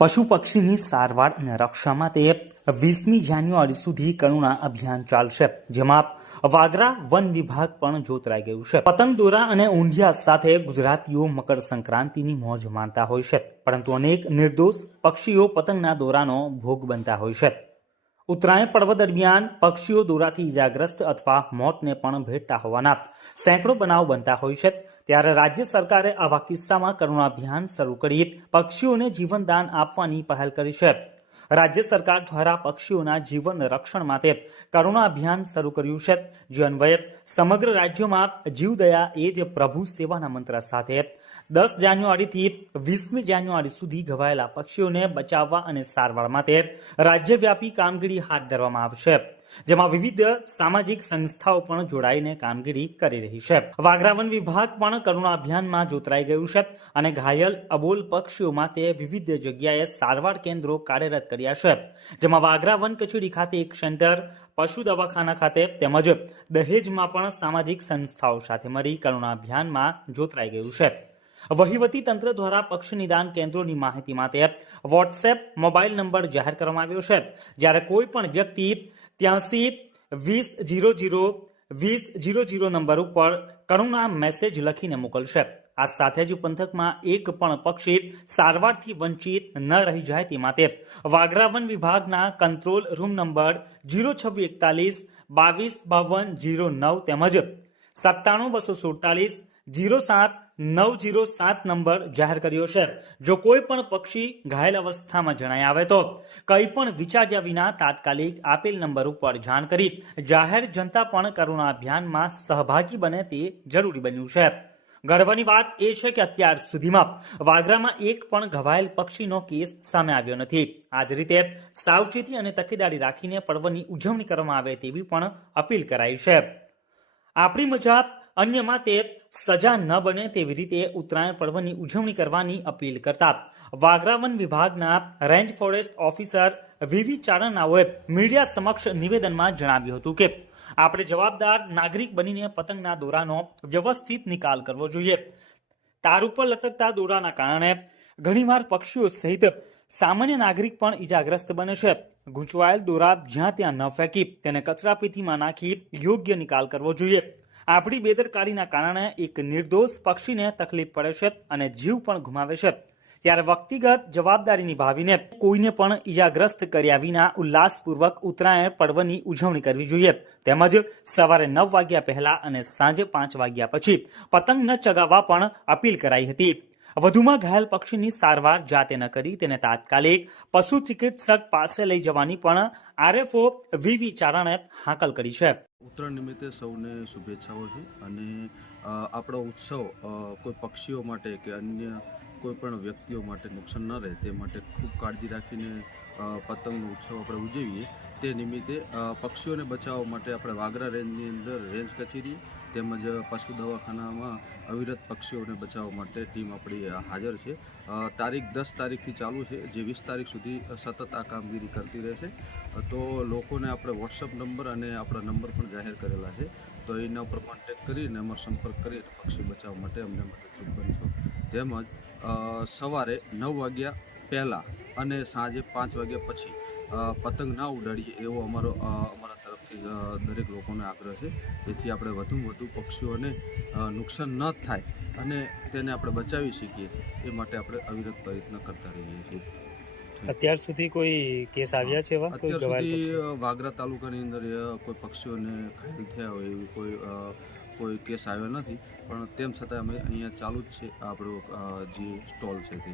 પશુ પક્ષીની સારવાર અને રક્ષા માટે 20મી જાન્યુઆરી સુધી કરુણા અભિયાન ચાલશે, જેમાં વાગરા વન વિભાગ પણ જોતરાઈ ગયું છે। પતંગ દોરા અને ઊંધિયા સાથે ગુજરાતીઓ મકર સંક્રાંતિની મોજ માણતા હોય છે, પરંતુ અનેક નિર્દોષ પક્ષીઓ પતંગના દોરાનો ભોગ બનતા હોય છે। ઉત્તરાયણ પર્વ દરમિયાન પક્ષીઓ દોરાથી ઇજાગ્રસ્ત અથવા મોતને પણ ભેટતા હોવાના સેંકડો બનાવ બનતા હોય છે। ત્યારે રાજ્ય સરકારે આવા કિસ્સામાં કરુણા અભિયાન શરૂ કરી પક્ષીઓને જીવનદાન આપવાની પહેલ કરી છે। રાજ્ય સરકાર દ્વારા પક્ષીઓના જીવન રક્ષણ માટે કરુણા અભિયાન શરૂ કર્યું છે, જે અન્વયે સમગ્ર રાજ્યમાં જીવદયા એ જ પ્રભુ સેવાના મંત્ર સાથે 10 જાન્યુઆરીથી 20મી જાન્યુઆરી સુધી ઘવાયેલા પક્ષીઓને બચાવવા અને સારવાર માટે રાજ્યવ્યાપી કામગીરી હાથ ધરવામાં આવશે, જેમાં વિવિધ સામાજિક સંસ્થાઓ પણ જોડાઈને કામગીરી કરી રહી છે। વાગરા વન વિભાગ પણ કરુણા અભિયાનમાં જોતરાઈ ગયું છે અને ઘાયલ અબોલ પક્ષીઓ માટે વિવિધ જગ્યાએ સારવાર કેન્દ્રો કાર્યરત કર્યા છે, જેમાં વાગરા વન કચેરી ખાતે એક સેન્ટર, પશુ દવાખાના ખાતે તેમજ દહેજમાં પણ સામાજિક સંસ્થાઓ સાથે મળી કરુણા અભિયાનમાં જોતરાઈ ગયું છે। વહીવટી તંત્ર દ્વારા પક્ષી નિદાન કેન્દ્રોની માહિતી માટે વોટ્સએપ મોબાઈલ નંબર જાહેર કરવામાં આવ્યો છે, જ્યારે કોઈ પણ વ્યક્તિ 83-2000-2000 નંબર ઉપર કરુણા મેસેજ લખીને મોકલશે। આ સાથે જ પંથકમાં એક પણ પક્ષી સારવારથી વંચિત ન રહી જાય તે માટે વાગરા વન વિભાગના કંટ્રોલ રૂમ નંબર 02641 225209 તેમજ 97 247 07 907 નંબર જાહેર કર્યો છે। જો કોઈ પણ પક્ષી ઘાયલ અવસ્થામાં જણાઈ આવે તો કંઈ પણ વિચાર્યા વિના તાત્કાલિક આપેલ નંબર ઉપર જાણ કરી જાહેર જનતા પણ કરુણા અભિયાનમાં સહભાગી બને તે જરૂરી બન્યું છે। ગર્વની વાત એ છે કે અત્યાર સુધીમાં વાગરામાં એક પણ ઘવાયેલ પક્ષીનો કેસ સામે આવ્યો નથી। આ જ રીતે સાવચેતી અને તકેદારી રાખીને પર્વની ઉજવણી કરવામાં આવે તેવી પણ અપીલ કરાઈ છે। આપણી મજા અન્ય માટે સજા ન બને તેવી રીતે ઉત્તરાયણ પર્વની ઉજવણી કરવાની અપીલ કરતા વાગરા વન વિભાગના રેન્જ ફોરેસ્ટ ઓફિસર વીવી ચારણાઓએ મીડિયા સમક્ષ નિવેદનમાં જણાવ્યું હતું કે આપણે જવાબદાર નાગરિક બનીને પતંગના દોરાનો વ્યવસ્થિત નિકાલ કરવો જોઈએ। તાર ઉપર લટકતા દોરાના કારણે ઘણીવાર પક્ષીઓ સહિત સામાન્ય નાગરિક પણ ઇજાગ્રસ્ત બને છે। ગૂંચવાયેલ દોરા જ્યાં ત્યાં ન ફેંકી તેને કચરાપેટીમાં નાખી યોગ્ય નિકાલ કરવો જોઈએ। આપણી બેદરકારીના કારણે એક નિર્દોષ પક્ષીને તકલીફ પડે છે અને જીવ પણ ગુમાવે છે, ત્યારે વ્યક્તિગત જવાબદારી નિભાવીને કોઈને પણ ઇજાગ્રસ્ત કર્યા વિના ઉલ્લાસપૂર્વક ઉત્તરાયણ પર્વની ઉજવણી કરવી જોઈએ। તેમજ સવારે 9 વાગ્યા પહેલા અને સાંજે 5 વાગ્યા પછી પતંગ ન ચગાવવા પણ અપીલ કરાઈ હતી। વધુમાં ઘાયલ પક્ષીની સારવાર જાતે ન કરી તેને તાત્કાલિક પશુ ચિકિત્સક પાસે લઈ જવાની પણ આરએફઓ વીવી ચારણે હાકલ કરી છે। ઉત્તરાયણ નિમિત્તે સૌને શુભેચ્છાઓ છે અને આપણો ઉત્સવ કોઈ પક્ષીઓ માટે કે અન્ય કોઈ પણ વ્યક્તિઓ માટે નુકસાન ન રહે તે માટે ખૂબ કાળજી રાખીને પતંગનો ઉત્સવ આપણે ઉજવીએ। તે નિમિત્તે પક્ષીઓને બચાવવા માટે આપણે વાગરા રેન્જની અંદર રેન્જ કચેરી તેમજ પશુ દવાખાનામાં અવિરત પક્ષીઓને બચાવવા માટે ટીમ આપણી હાજર છે। તારીખ 10 તારીખથી ચાલુ છે, જે 20 તારીખ સુધી સતત આ કામગીરી કરતી રહેશે। તો લોકોને આપણે વોટ્સઅપ નંબર અને આપણા નંબર પણ જાહેર કરેલા છે, તો એના ઉપર કોન્ટેક્ટ કરીને અમારો સંપર્ક કરી પક્ષી બચાવવા માટે અમને મદદરૂપ બનશો। તેમજ સવારે 9 વાગ્યા પહેલાં અને સાંજે 5 વાગ્યા પછી પતંગ ના ઉડાડીએ એવો અમારા તરફથી દરેક લોકોને આગ્રહ છે, જેથી આપણે વધુમાં વધુ પક્ષીઓને નુકસાન ન થાય અને તેને આપણે બચાવી શકીએ એ માટે આપણે અવિરત પ્રયત્ન કરતા રહીએ છીએ। અત્યાર સુધી કોઈ કેસ આવ્યા છે? અત્યાર સુધી વાગરા તાલુકાની અંદર કોઈ પક્ષીઓને ઘાયલ થયા હોય એવી કોઈ કેસ આવ્યો નથી, પણ તેમ છતાં અમે અહીંયા ચાલુ જ છે આપણો જે સ્ટોલ છે તે।